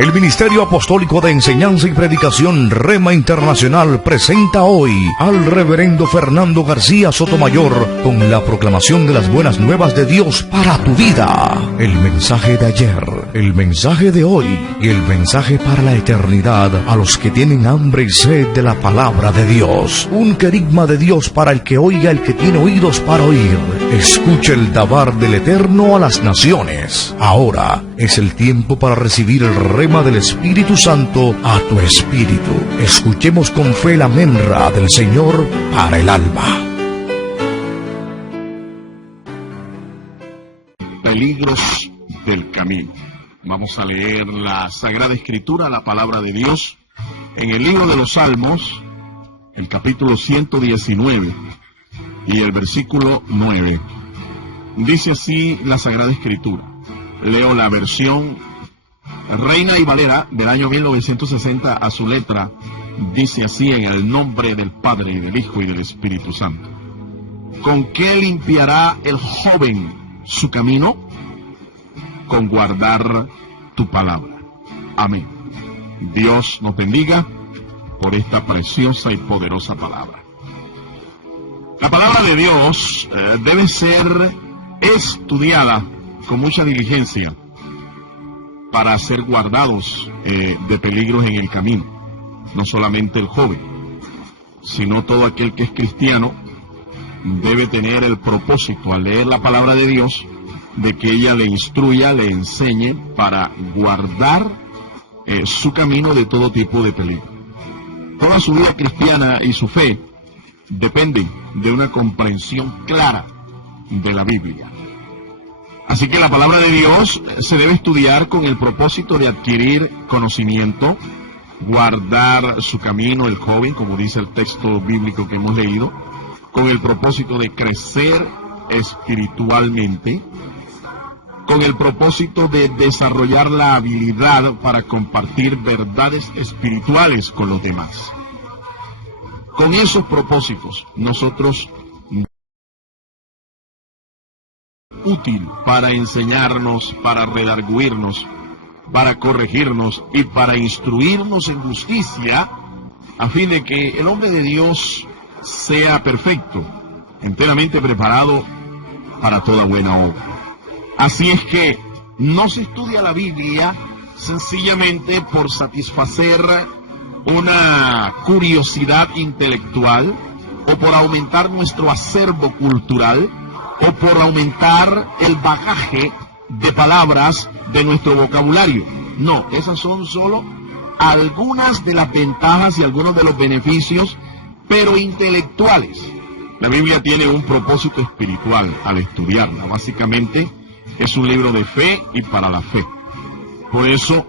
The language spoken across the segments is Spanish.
El Ministerio Apostólico de Enseñanza y Predicación Rema Internacional presenta hoy al Reverendo Fernando García Sotomayor con la proclamación de las buenas nuevas de Dios para tu vida. El mensaje de ayer, el mensaje de hoy y el mensaje para la eternidad a los que tienen hambre y sed de la palabra de Dios. Un querigma de Dios para el que oiga, el que tiene oídos para oír. Escucha el dabar del Eterno a las naciones. Ahora es el tiempo para recibir el rema del Espíritu Santo a tu espíritu. Escuchemos con fe la menra del Señor para el alma. Peligros del camino. Vamos a leer la Sagrada Escritura, la palabra de Dios, en el libro de los Salmos, el capítulo 119 y el versículo 9. Dice así la Sagrada Escritura. Leo la versión Reina y Valera del año 1960 a su letra. Dice así: en el nombre del Padre, y del Hijo, y del Espíritu Santo. ¿Con qué limpiará el joven su camino? Con guardar tu palabra. Amén. Dios nos bendiga por esta preciosa y poderosa palabra. La palabra de Dios debe ser estudiada con mucha diligencia para ser guardados de peligros en el camino. No solamente el joven, sino todo aquel que es cristiano debe tener el propósito, al leer la palabra de Dios, de que ella le instruya, le enseñe para guardar su camino de todo tipo de peligro. Toda su vida cristiana y su fe dependen de una comprensión clara de la Biblia. Así que la palabra de Dios se debe estudiar con el propósito de adquirir conocimiento, guardar su camino el joven, como dice el texto bíblico que hemos leído, con el propósito de crecer espiritualmente, con el propósito de desarrollar la habilidad para compartir verdades espirituales con los demás. Con esos propósitos, nosotros útil para enseñarnos, para redarguirnos, para corregirnos y para instruirnos en justicia, a fin de que el hombre de Dios sea perfecto, enteramente preparado para toda buena obra. Así es que no se estudia la Biblia sencillamente por satisfacer una curiosidad intelectual o por aumentar nuestro acervo cultural o por aumentar el bagaje de palabras de nuestro vocabulario. No, esas son solo algunas de las ventajas y algunos de los beneficios, pero intelectuales. La Biblia tiene un propósito espiritual al estudiarla. Básicamente es un libro de fe y para la fe. Por eso,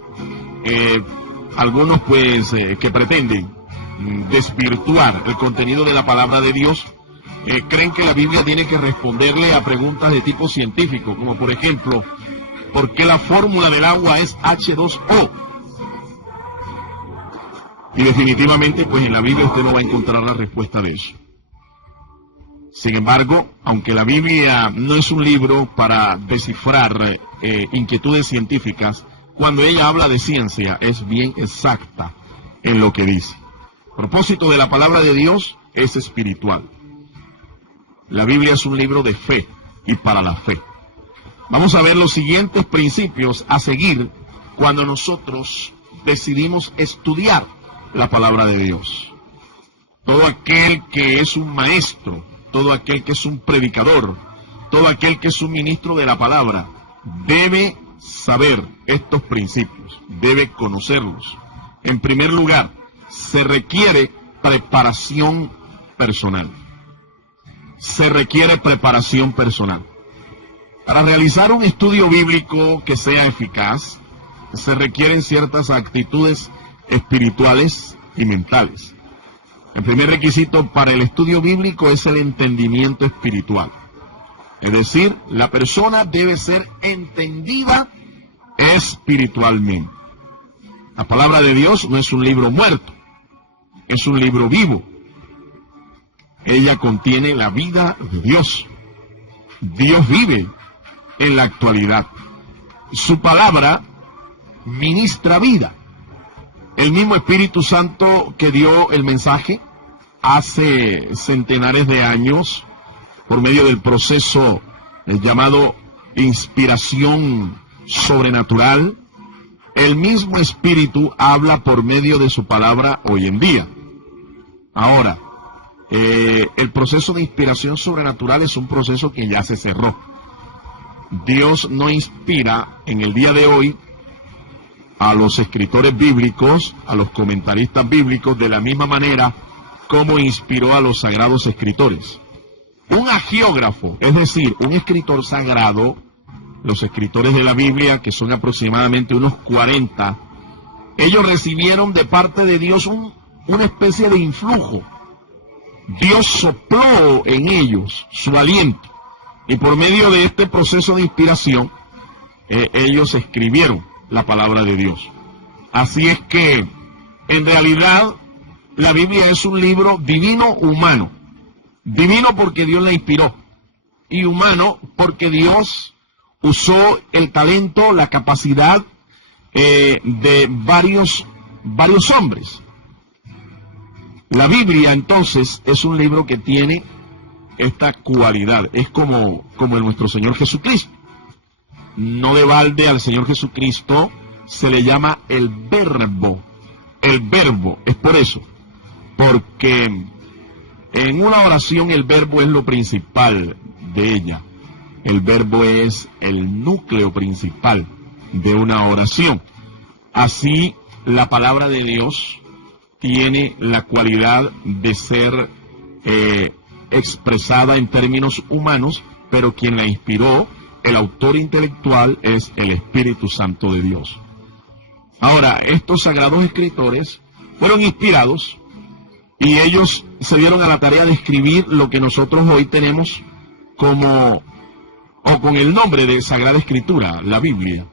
algunos que pretenden desvirtuar el contenido de la palabra de Dios, creen que la Biblia tiene que responderle a preguntas de tipo científico, como por ejemplo, ¿por qué la fórmula del agua es H2O? Y definitivamente, pues en la Biblia usted no va a encontrar la respuesta de eso. Sin embargo, aunque la Biblia no es un libro para descifrar inquietudes científicas, cuando ella habla de ciencia es bien exacta en lo que dice. El propósito de la palabra de Dios es espiritual. La Biblia es un libro de fe y para la fe. Vamos a ver los siguientes principios a seguir cuando nosotros decidimos estudiar la palabra de Dios. Todo aquel que es un maestro, todo aquel que es un predicador, todo aquel que es un ministro de la palabra, debe saber estos principios, debe conocerlos. En primer lugar, se requiere preparación personal. Se requiere preparación personal. Para realizar un estudio bíblico que sea eficaz, se requieren ciertas actitudes espirituales y mentales. El primer requisito para el estudio bíblico es el entendimiento espiritual. Es decir, la persona debe ser entendida espiritualmente. La palabra de Dios no es un libro muerto, es un libro vivo. Ella contiene la vida de Dios. Dios vive en la actualidad. Su palabra ministra vida. El mismo Espíritu Santo que dio el mensaje hace centenares de años por medio del proceso llamado inspiración sobrenatural, el mismo Espíritu habla por medio de su palabra hoy en día. Ahora, el proceso de inspiración sobrenatural es un proceso que ya se cerró. Dios no inspira en el día de hoy a los escritores bíblicos, a los comentaristas bíblicos, de la misma manera como inspiró a los sagrados escritores. Un agiógrafo, es decir, un escritor sagrado, los escritores de la Biblia, que son aproximadamente unos 40, ellos recibieron de parte de Dios una especie de influjo. Dios sopló en ellos su aliento, y por medio de este proceso de inspiración, ellos escribieron la palabra de Dios. Así es que, en realidad, la Biblia es un libro divino humano. Divino porque Dios la inspiró, y humano porque Dios usó el talento, la capacidad de varios hombres. La Biblia, entonces, es un libro que tiene esta cualidad. Es como nuestro Señor Jesucristo. No de balde al Señor Jesucristo se le llama el Verbo. El Verbo, es por eso. Porque en una oración el verbo es lo principal de ella. El verbo es el núcleo principal de una oración. Así, la palabra de Dios tiene la cualidad de ser expresada en términos humanos, pero quien la inspiró, el autor intelectual, es el Espíritu Santo de Dios. Ahora, estos sagrados escritores fueron inspirados y ellos se dieron a la tarea de escribir lo que nosotros hoy tenemos con el nombre de Sagrada Escritura, la Biblia.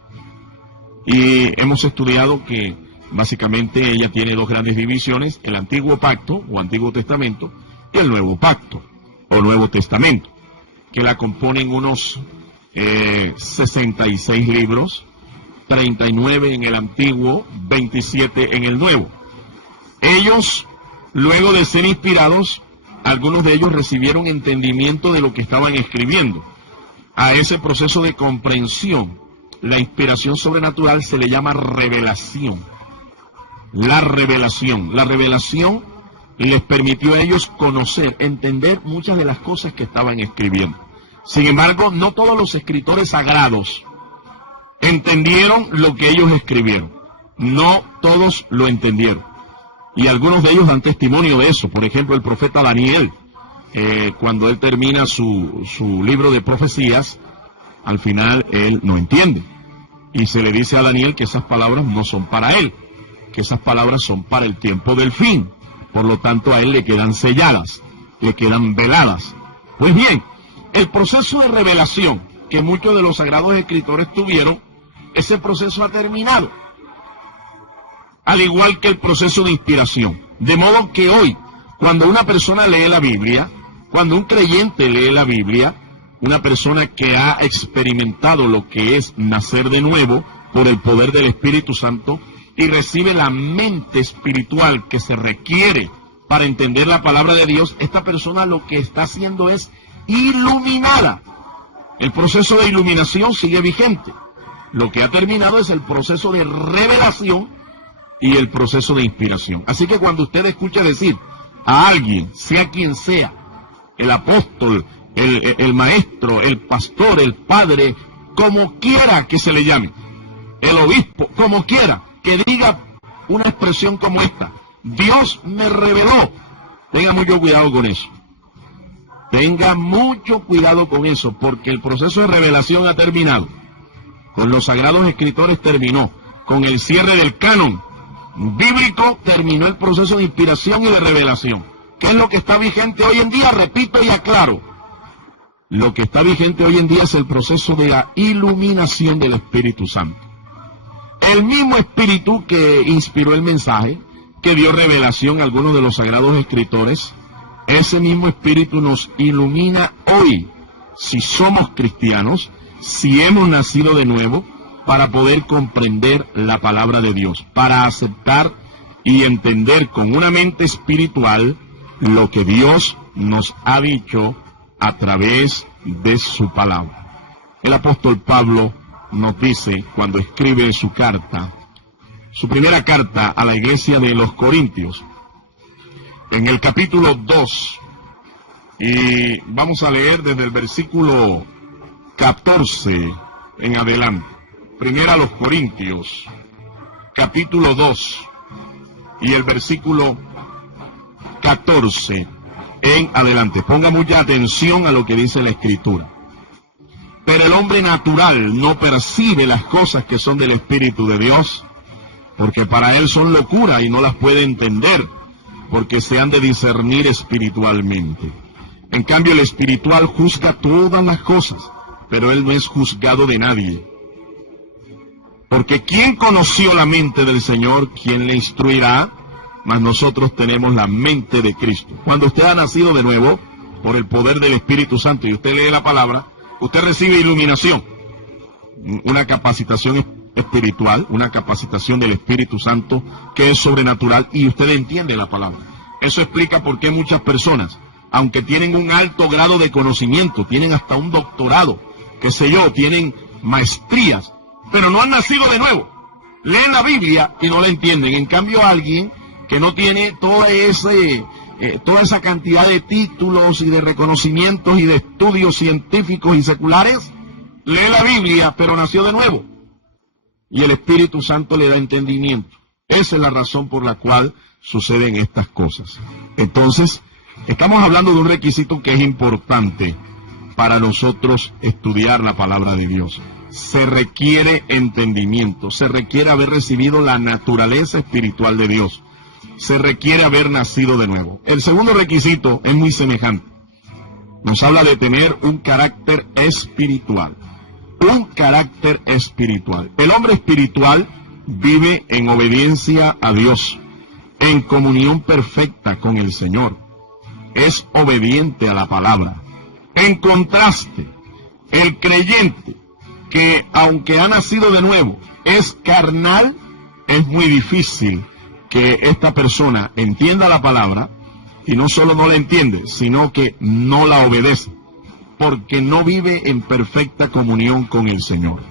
Y hemos estudiado que básicamente ella tiene dos grandes divisiones: el Antiguo Pacto o Antiguo Testamento y el Nuevo Pacto o Nuevo Testamento, que la componen unos 66 libros, 39 en el Antiguo, 27 en el Nuevo. Ellos, luego de ser inspirados, algunos de ellos recibieron entendimiento de lo que estaban escribiendo. A ese proceso de comprensión, la inspiración sobrenatural, se le llama revelación. La revelación les permitió a ellos conocer, entender muchas de las cosas que estaban escribiendo. Sin embargo, no todos los escritores sagrados entendieron lo que ellos escribieron. No todos lo entendieron. Y algunos de ellos dan testimonio de eso. Por ejemplo, el profeta Daniel, cuando él termina su libro de profecías, al final él no entiende. Y se le dice a Daniel que esas palabras no son para él, que esas palabras son para el tiempo del fin. Por lo tanto, a él le quedan selladas, le quedan veladas. Pues bien, el proceso de revelación que muchos de los sagrados escritores tuvieron, ese proceso ha terminado. Al igual que el proceso de inspiración. De modo que hoy, cuando una persona lee la Biblia, cuando un creyente lee la Biblia, una persona que ha experimentado lo que es nacer de nuevo por el poder del Espíritu Santo y recibe la mente espiritual que se requiere para entender la palabra de Dios, esta persona lo que está haciendo es iluminada. El proceso de iluminación sigue vigente. Lo que ha terminado es el proceso de revelación y el proceso de inspiración. Así que cuando usted escucha decir a alguien, sea quien sea, el apóstol, el maestro, el pastor, el padre, como quiera que se le llame, el obispo, como quiera, que diga una expresión como esta: Dios me reveló. Tenga mucho cuidado con eso. Tenga mucho cuidado con eso, porque el proceso de revelación ha terminado. Con los sagrados escritores terminó. Con el cierre del canon bíblico terminó el proceso de inspiración y de revelación. ¿Qué es lo que está vigente hoy en día? Repito y aclaro. Lo que está vigente hoy en día es el proceso de la iluminación del Espíritu Santo. El mismo Espíritu que inspiró el mensaje, que dio revelación a algunos de los sagrados escritores, ese mismo Espíritu nos ilumina hoy. Si somos cristianos, si hemos nacido de nuevo, para poder comprender la palabra de Dios, para aceptar y entender con una mente espiritual lo que Dios nos ha dicho a través de su palabra. El apóstol Pablo nos dice, cuando escribe su carta, su primera carta a la iglesia de los Corintios, en el capítulo 2, y vamos a leer desde el versículo 14 en adelante. Primera a los Corintios, capítulo 2, y el versículo 14 en adelante. Ponga mucha atención a lo que dice la Escritura. Pero el hombre natural no percibe las cosas que son del Espíritu de Dios, porque para él son locura y no las puede entender, porque se han de discernir espiritualmente. En cambio, el espiritual juzga todas las cosas, pero él no es juzgado de nadie. Porque ¿quién conoció la mente del Señor? ¿Quién le instruirá? Mas nosotros tenemos la mente de Cristo. Cuando usted ha nacido de nuevo, por el poder del Espíritu Santo, y usted lee la palabra, usted recibe iluminación, una capacitación espiritual, una capacitación del Espíritu Santo que es sobrenatural, y usted entiende la palabra. Eso explica por qué muchas personas, aunque tienen un alto grado de conocimiento, tienen hasta un doctorado, qué sé yo, tienen maestrías, pero no han nacido de nuevo. Leen la Biblia y no la entienden. En cambio, alguien que no tiene toda esa cantidad de títulos y de reconocimientos y de estudios científicos y seculares, lee la Biblia, pero nació de nuevo. Y el Espíritu Santo le da entendimiento. Esa es la razón por la cual suceden estas cosas. Entonces, estamos hablando de un requisito que es importante para nosotros estudiar la palabra de Dios. Se requiere entendimiento, se requiere haber recibido la naturaleza espiritual de Dios, se requiere haber nacido de nuevo. El segundo requisito es muy semejante. Nos habla de tener un carácter espiritual. Un carácter espiritual. El hombre espiritual vive en obediencia a Dios, en comunión perfecta con el Señor. Es obediente a la palabra. En contraste, el creyente que aunque ha nacido de nuevo es carnal, es muy difícil que esta persona entienda la palabra, y no solo no la entiende, sino que no la obedece, porque no vive en perfecta comunión con el Señor.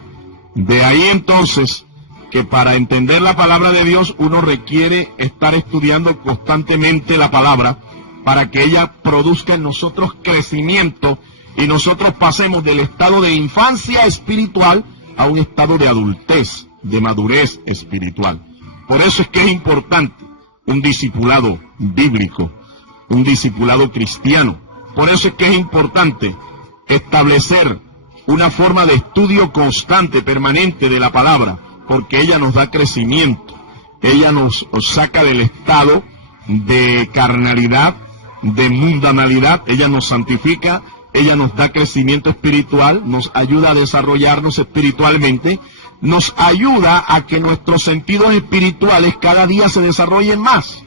De ahí entonces que para entender la palabra de Dios uno requiere estar estudiando constantemente la palabra para que ella produzca en nosotros crecimiento y nosotros pasemos del estado de infancia espiritual a un estado de adultez, de madurez espiritual. Por eso es que es importante un discipulado bíblico, un discipulado cristiano. Por eso es que es importante establecer una forma de estudio constante, permanente de la palabra, porque ella nos da crecimiento, ella nos saca del estado de carnalidad, de mundanalidad, ella nos santifica, ella nos da crecimiento espiritual, nos ayuda a desarrollarnos espiritualmente, nos ayuda a que nuestros sentidos espirituales cada día se desarrollen más.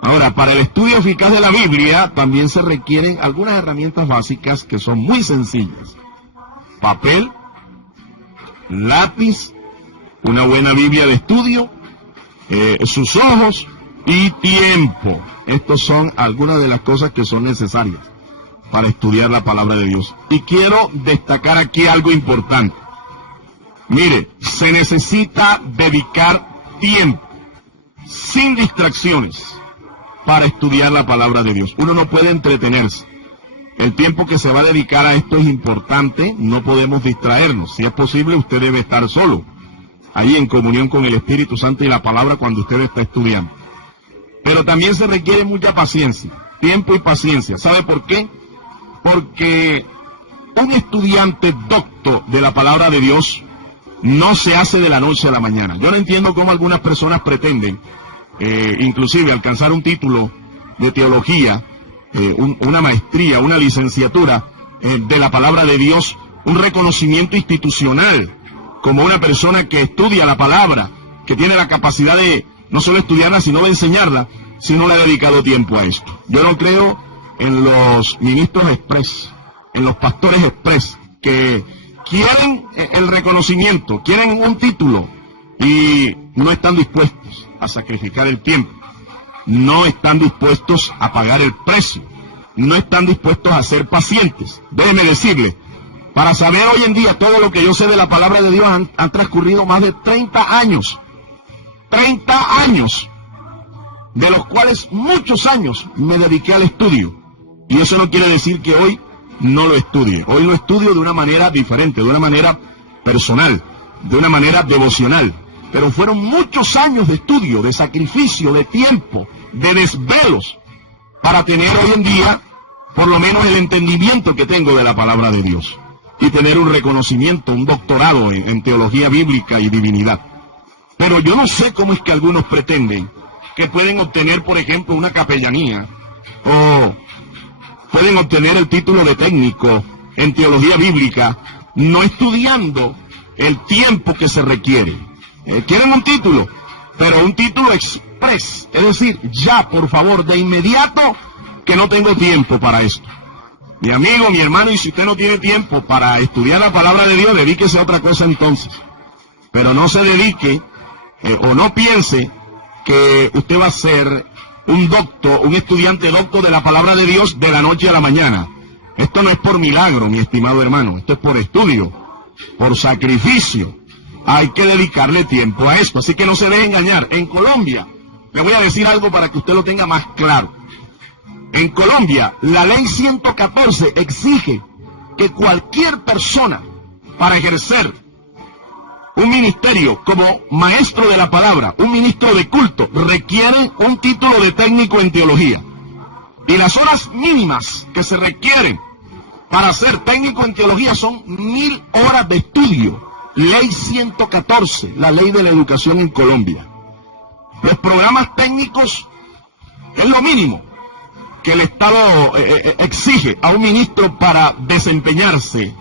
Ahora, para el estudio eficaz de la Biblia también se requieren algunas herramientas básicas que son muy sencillas. Papel, lápiz, una buena Biblia de estudio, sus ojos y tiempo. Estas son algunas de las cosas que son necesarias para estudiar la palabra de Dios. Y quiero destacar aquí algo importante. Mire, se necesita dedicar tiempo, sin distracciones, para estudiar la palabra de Dios. Uno no puede entretenerse. El tiempo que se va a dedicar a esto es importante, no podemos distraernos. Si es posible, usted debe estar solo, ahí en comunión con el Espíritu Santo y la palabra cuando usted está estudiando. Pero también se requiere mucha paciencia, tiempo y paciencia. ¿Sabe por qué? Porque un estudiante docto de la palabra de Dios no se hace de la noche a la mañana. Yo no entiendo cómo algunas personas pretenden, inclusive, alcanzar un título de teología, una maestría, una licenciatura de la palabra de Dios, un reconocimiento institucional, como una persona que estudia la palabra, que tiene la capacidad de no solo estudiarla, sino de enseñarla, si no le ha dedicado tiempo a esto. Yo no creo en los ministros express, en los pastores express, que quieren el reconocimiento, quieren un título y no están dispuestos a sacrificar el tiempo, no están dispuestos a pagar el precio, no están dispuestos a ser pacientes. Déjeme decirle, para saber hoy en día todo lo que yo sé de la palabra de Dios han transcurrido más de 30 años. 30 años, de los cuales muchos años me dediqué al estudio. Y eso no quiere decir que hoy no lo estudie. Hoy lo estudio de una manera diferente, de una manera personal, de una manera devocional. Pero fueron muchos años de estudio, de sacrificio, de tiempo, de desvelos, para tener hoy en día, por lo menos, el entendimiento que tengo de la palabra de Dios. Y tener un reconocimiento, un doctorado en teología bíblica y divinidad. Pero yo no sé cómo es que algunos pretenden que pueden obtener, por ejemplo, una capellanía, o pueden obtener el título de técnico en teología bíblica, no estudiando el tiempo que se requiere. Quieren un título, pero un título express, es decir, ya, por favor, de inmediato, que no tengo tiempo para esto. Mi amigo, mi hermano, y si usted no tiene tiempo para estudiar la palabra de Dios, dedíquese a otra cosa entonces. Pero no se dedique, o no piense que usted va a ser un doctor, un estudiante doctor de la palabra de Dios de la noche a la mañana. Esto no es por milagro, mi estimado hermano, esto es por estudio, por sacrificio. Hay que dedicarle tiempo a esto, así que no se deje engañar. En Colombia, le voy a decir algo para que usted lo tenga más claro. En Colombia, la ley 114 exige que cualquier persona, para ejercer un ministerio como maestro de la palabra, un ministro de culto, requiere un título de técnico en teología. Y las horas mínimas que se requieren para ser técnico en teología son 1000 horas de estudio. Ley 114, la ley de la educación en Colombia. Los programas técnicos es lo mínimo que el Estado exige a un ministro para desempeñarse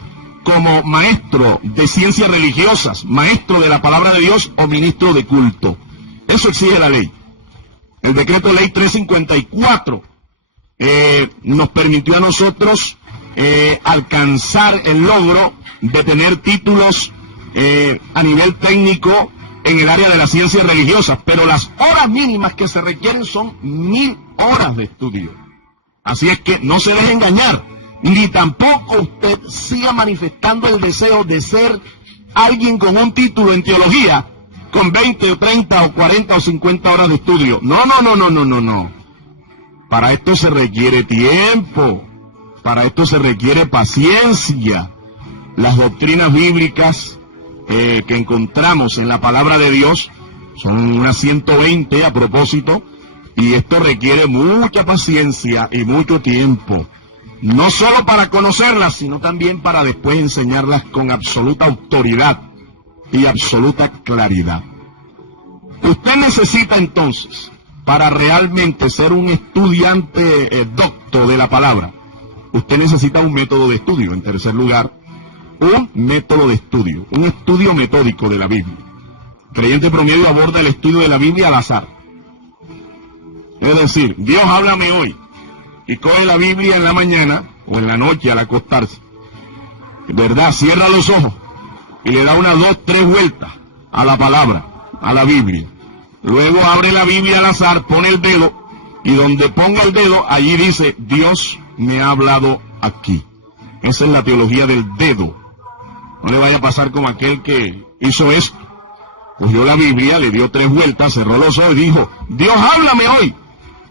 como maestro de ciencias religiosas, maestro de la palabra de Dios o ministro de culto. Eso exige la ley. El decreto ley 354 nos permitió a nosotros alcanzar el logro de tener títulos a nivel técnico en el área de las ciencias religiosas, pero las horas mínimas que se requieren son 1000 horas de estudio. Así es que no se deje engañar, ni tampoco usted siga manifestando el deseo de ser alguien con un título en teología, con 20 o 30 o 40 o 50 horas de estudio. No. Para esto se requiere tiempo, para esto se requiere paciencia. Las doctrinas bíblicas que encontramos en la palabra de Dios son unas 120 a propósito, y esto requiere mucha paciencia y mucho tiempo. No solo para conocerlas, sino también para después enseñarlas con absoluta autoridad y absoluta claridad. Usted necesita entonces, para realmente ser un estudiante docto de la palabra, usted necesita un método de estudio. En tercer lugar, un método de estudio, un estudio metódico de la Biblia. Creyente Promedio aborda el estudio de la Biblia al azar. Es decir, Dios háblame hoy, y coge la Biblia en la mañana o en la noche al acostarse, ¿verdad? Cierra los ojos y le da unas 2, 3 vueltas a la palabra, a la Biblia. Luego abre la Biblia al azar, pone el dedo, y donde ponga el dedo, allí dice, Dios me ha hablado aquí. Esa es la teología del dedo. No le vaya a pasar como aquel que hizo esto. Cogió la Biblia, le dio 3 vueltas, cerró los ojos y dijo, Dios háblame hoy.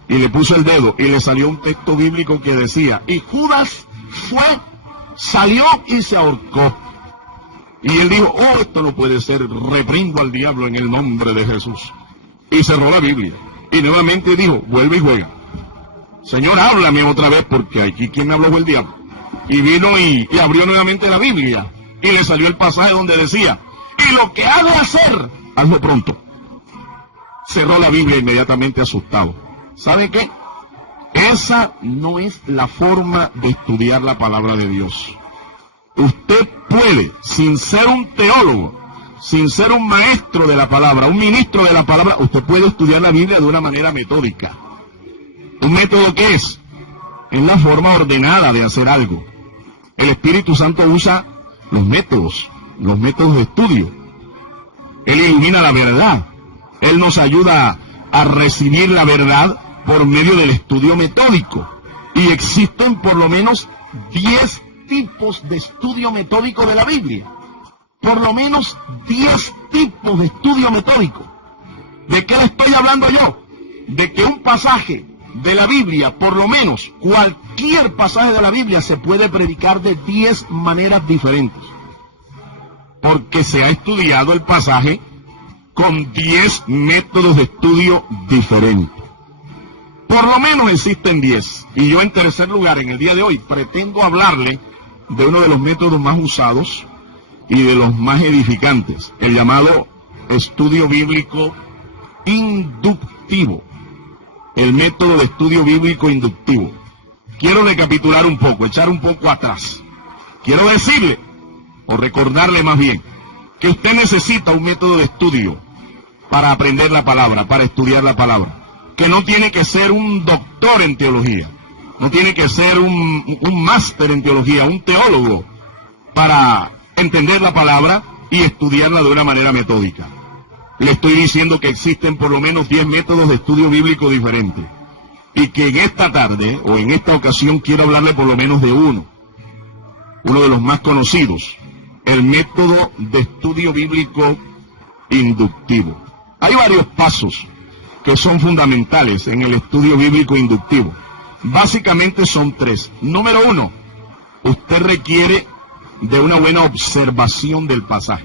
Y le puso el dedo y le salió un texto bíblico que decía, y Judas salió y se ahorcó. Y él dijo, oh, esto no puede ser, reprendo al diablo en el nombre de Jesús. Y cerró la Biblia. Y nuevamente dijo, vuelve y juega. Señor, háblame otra vez, porque aquí quien me habló fue el diablo. Y vino y abrió nuevamente la Biblia. Y le salió el pasaje donde decía, y lo que ha de hacer, hazlo pronto. Cerró la Biblia inmediatamente asustado. ¿Sabe qué? Esa no es la forma de estudiar la palabra de Dios. Usted puede, sin ser un teólogo, sin ser un maestro de la palabra, un ministro de la palabra, usted puede estudiar la Biblia de una manera metódica. ¿Un método qué es? Es la forma ordenada de hacer algo. El Espíritu Santo usa los métodos de estudio. Él ilumina la verdad. Él nos ayuda a recibir la verdad por medio del estudio metódico. Y existen por lo menos 10 tipos de estudio metódico de la Biblia. Por lo menos 10 tipos de estudio metódico. ¿De qué le estoy hablando yo? De que un pasaje de la Biblia, por lo menos cualquier pasaje de la Biblia, se puede predicar de 10 maneras diferentes. Porque se ha estudiado el pasaje con 10 métodos de estudio diferentes. Por lo menos existen 10. Y yo, en tercer lugar, en el día de hoy, pretendo hablarle de uno de los métodos más usados y de los más edificantes, el llamado estudio bíblico inductivo. El método de estudio bíblico inductivo. Quiero recapitular un poco, echar un poco atrás. Quiero decirle, o recordarle más bien, que usted necesita un método de estudio para aprender la palabra, para estudiar la palabra. Que no tiene que ser un doctor en teología, no tiene que ser un máster en teología, un teólogo, para entender la palabra y estudiarla de una manera metódica. Le estoy diciendo que existen por lo menos 10 métodos de estudio bíblico diferentes. Y que en esta tarde, o en esta ocasión, quiero hablarle por lo menos de uno de los más conocidos, el método de estudio bíblico inductivo. Hay varios pasos que son fundamentales en el estudio bíblico inductivo. Básicamente son 3. Número 1, usted requiere de una buena observación del pasaje.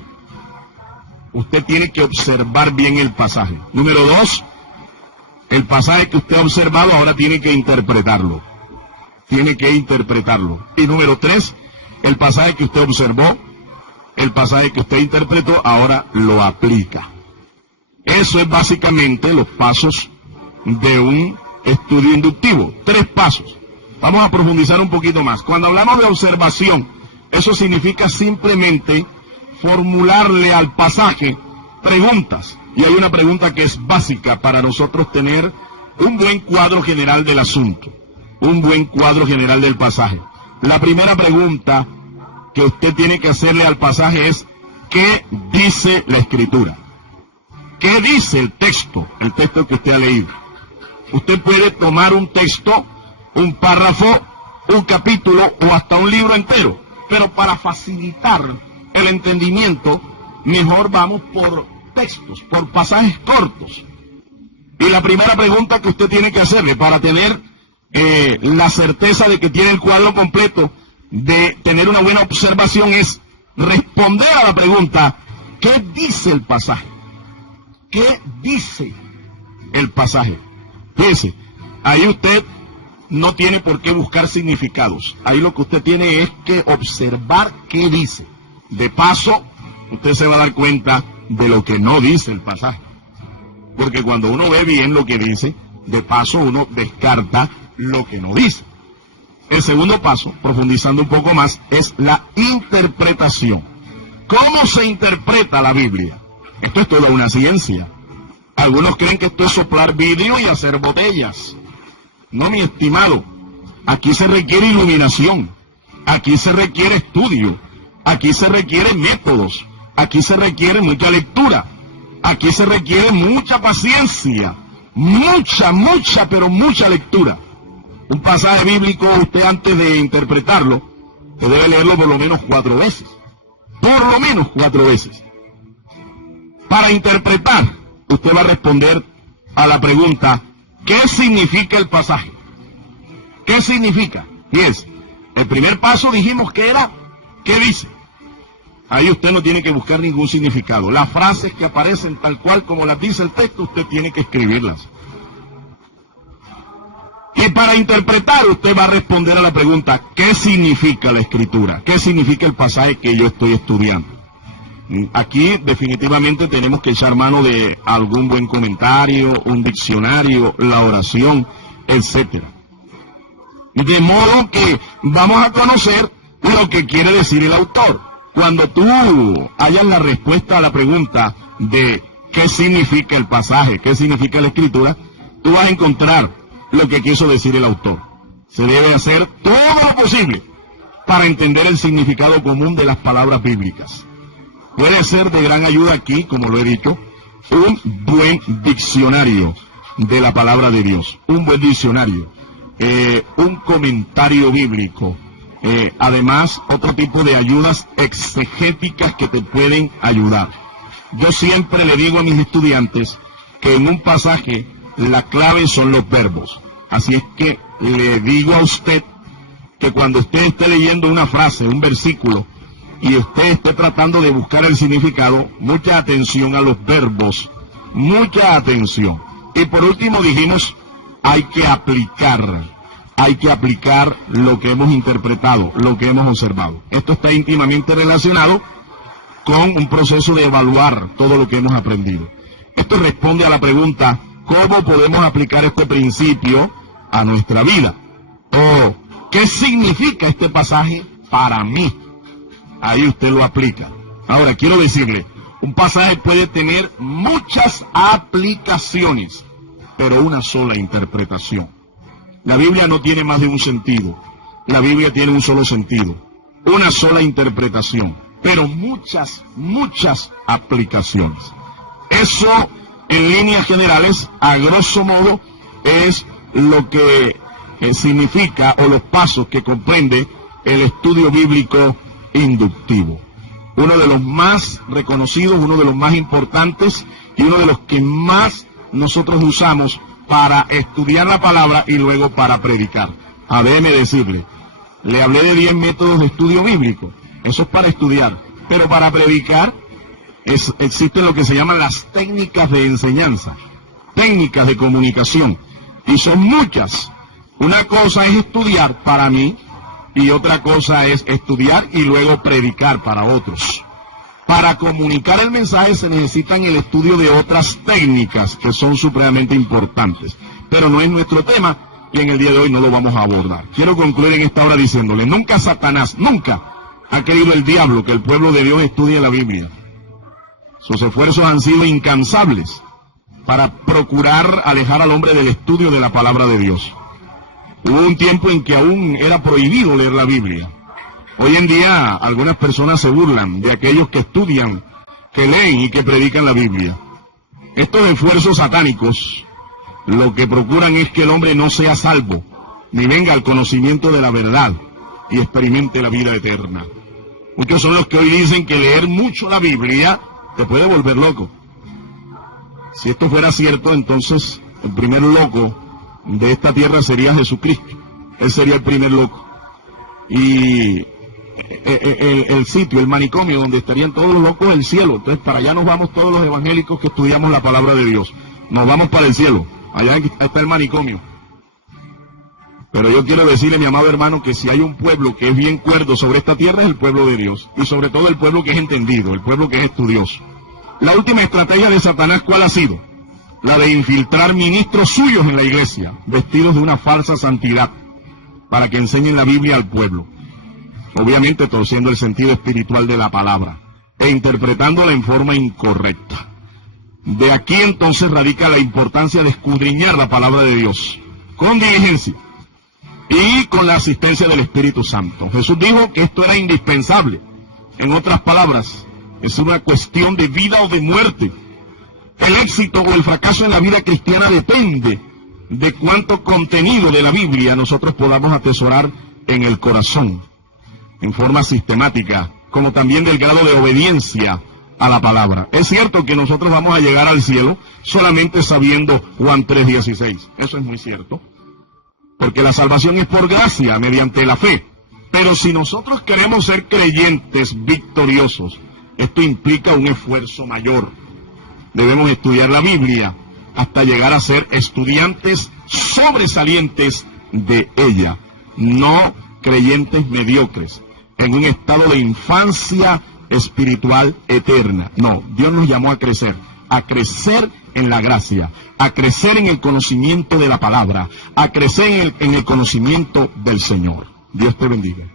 Usted tiene que observar bien el pasaje. Número 2, el pasaje que usted ha observado ahora tiene que interpretarlo. Tiene que interpretarlo. Y número 3, el pasaje que usted observó, el pasaje que usted interpretó, ahora lo aplica. Eso es básicamente los pasos de un estudio inductivo. 3 pasos. Vamos a profundizar un poquito más. Cuando hablamos de observación, eso significa simplemente formularle al pasaje preguntas. Y hay una pregunta que es básica para nosotros tener un buen cuadro general del asunto, un buen cuadro general del pasaje. La primera pregunta que usted tiene que hacerle al pasaje es: ¿qué dice la Escritura? ¿Qué dice el texto que usted ha leído? Usted puede tomar un texto, un párrafo, un capítulo o hasta un libro entero, pero para facilitar el entendimiento, mejor vamos por textos, por pasajes cortos. Y la primera pregunta que usted tiene que hacerle para tener la certeza de que tiene el cuadro completo, de tener una buena observación, es responder a la pregunta: ¿qué dice el pasaje? ¿Qué dice el pasaje? Fíjese, ahí usted no tiene por qué buscar significados. Ahí lo que usted tiene es que observar qué dice. De paso, usted se va a dar cuenta de lo que no dice el pasaje. Porque cuando uno ve bien lo que dice, de paso uno descarta lo que no dice. El segundo paso, profundizando un poco más, es la interpretación. ¿Cómo se interpreta la Biblia? Esto es toda una ciencia. Algunos creen que esto es soplar vidrio y hacer botellas. No, mi estimado. Aquí se requiere iluminación. Aquí se requiere estudio. Aquí se requieren métodos. Aquí se requiere mucha lectura. Aquí se requiere mucha paciencia. Pero mucha lectura. Un pasaje bíblico, usted antes de interpretarlo, usted debe leerlo por lo menos 4 veces. Por lo menos 4 veces. Para interpretar, usted va a responder a la pregunta: ¿qué significa el pasaje? ¿Qué significa? Fíjense, el primer paso dijimos que era: ¿qué dice? Ahí usted no tiene que buscar ningún significado. Las frases que aparecen tal cual como las dice el texto, usted tiene que escribirlas. Y para interpretar, usted va a responder a la pregunta: ¿qué significa la Escritura? ¿Qué significa el pasaje que yo estoy estudiando? Aquí definitivamente tenemos que echar mano de algún buen comentario, un diccionario, la oración, etcétera. De modo que vamos a conocer lo que quiere decir el autor. Cuando tú hayas la respuesta a la pregunta de qué significa el pasaje, qué significa la Escritura, tú vas a encontrar lo que quiso decir el autor. Se debe hacer todo lo posible para entender el significado común de las palabras bíblicas. Puede ser de gran ayuda aquí, como lo he dicho, un buen diccionario de la palabra de Dios, un buen diccionario, un comentario bíblico, además otro tipo de ayudas exegéticas que te pueden ayudar. Yo siempre le digo a mis estudiantes que en un pasaje la clave son los verbos. Así es que le digo a usted que cuando usted esté leyendo una frase, un versículo, y usted esté tratando de buscar el significado, mucha atención a los verbos, mucha atención. Y por último dijimos, hay que aplicar lo que hemos interpretado, lo que hemos observado. Esto está íntimamente relacionado con un proceso de evaluar todo lo que hemos aprendido. Esto responde a la pregunta, ¿cómo podemos aplicar este principio a nuestra vida? ¿O qué significa este pasaje para mí? Ahí usted lo aplica. Ahora, quiero decirle, un pasaje puede tener muchas aplicaciones, pero una sola interpretación. La Biblia no tiene más de un sentido. La Biblia tiene un solo sentido, una sola interpretación, pero muchas aplicaciones. Eso, en líneas generales, a grosso modo, es lo que significa, o los pasos que comprende el estudio bíblico inductivo. Uno de los más reconocidos, uno de los más importantes y uno de los que más nosotros usamos para estudiar la palabra y luego para predicar. Déjeme decirle, le hablé de 10 métodos de estudio bíblico. Eso es para estudiar. Pero para predicar existen lo que se llaman las técnicas de enseñanza, técnicas de comunicación. Y son muchas. Una cosa es estudiar para mí y otra cosa es estudiar y luego predicar para otros. Para comunicar el mensaje se necesitan el estudio de otras técnicas que son supremamente importantes. Pero no es nuestro tema y en el día de hoy no lo vamos a abordar. Quiero concluir en esta hora diciéndole, nunca Satanás, nunca ha querido el diablo que el pueblo de Dios estudie la Biblia. Sus esfuerzos han sido incansables para procurar alejar al hombre del estudio de la palabra de Dios. Hubo un tiempo en que aún era prohibido leer la Biblia. Hoy en día algunas personas se burlan de aquellos que estudian, que leen y que predican la Biblia. Estos esfuerzos satánicos lo que procuran es que el hombre no sea salvo, ni venga al conocimiento de la verdad y experimente la vida eterna. Muchos son los que hoy dicen que leer mucho la Biblia te puede volver loco. Si esto fuera cierto, entonces el primer loco de esta tierra sería Jesucristo. Él sería el primer loco. Y el sitio, el manicomio donde estarían todos los locos, el cielo. Entonces para allá nos vamos todos los evangélicos que estudiamos la palabra de Dios. Nos vamos para el cielo. Allá está el manicomio. Pero yo quiero decirle, mi amado hermano, que si hay un pueblo que es bien cuerdo sobre esta tierra es el pueblo de Dios. Y sobre todo el pueblo que es entendido, el pueblo que es estudioso. La última estrategia de Satanás, ¿cuál ha sido? La de infiltrar ministros suyos en la iglesia, vestidos de una falsa santidad, para que enseñen la Biblia al pueblo. Obviamente torciendo el sentido espiritual de la palabra e interpretándola en forma incorrecta. De aquí entonces radica la importancia de escudriñar la palabra de Dios con diligencia y con la asistencia del Espíritu Santo. Jesús dijo que esto era indispensable. En otras palabras, es una cuestión de vida o de muerte. El éxito o el fracaso en la vida cristiana depende de cuánto contenido de la Biblia nosotros podamos atesorar en el corazón, en forma sistemática, como también del grado de obediencia a la palabra. Es cierto que nosotros vamos a llegar al cielo solamente sabiendo Juan 3:16. Eso es muy cierto, porque la salvación es por gracia, mediante la fe. Pero si nosotros queremos ser creyentes victoriosos, esto implica un esfuerzo mayor. Debemos estudiar la Biblia hasta llegar a ser estudiantes sobresalientes de ella, no creyentes mediocres, en un estado de infancia espiritual eterna. No, Dios nos llamó a crecer en la gracia, a crecer en el conocimiento de la palabra, a crecer en el conocimiento del Señor. Dios te bendiga.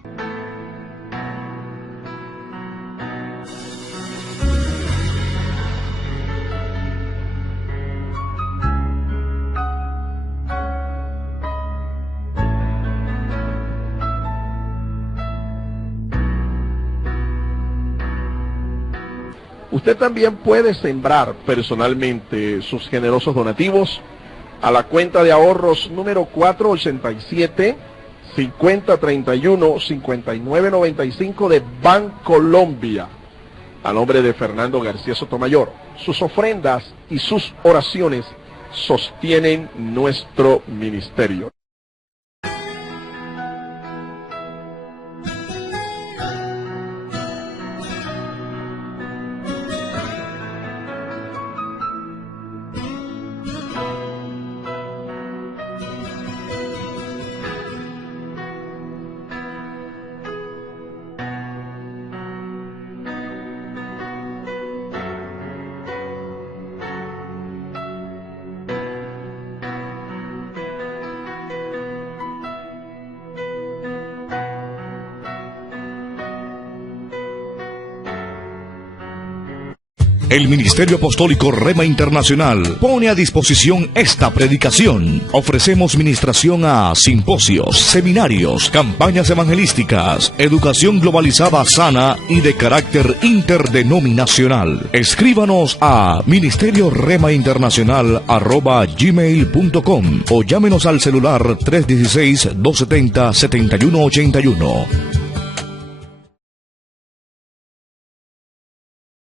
Usted también puede sembrar personalmente sus generosos donativos a la cuenta de ahorros número 487-5031-5995 de Bancolombia, a nombre de Fernando García Sotomayor. Sus ofrendas y sus oraciones sostienen nuestro ministerio. El Ministerio Apostólico Rema Internacional pone a disposición esta predicación. Ofrecemos ministración a simposios, seminarios, campañas evangelísticas, educación globalizada sana y de carácter interdenominacional. Escríbanos a ministerioremainternacional@gmail.com o llámenos al celular 316-270-7181.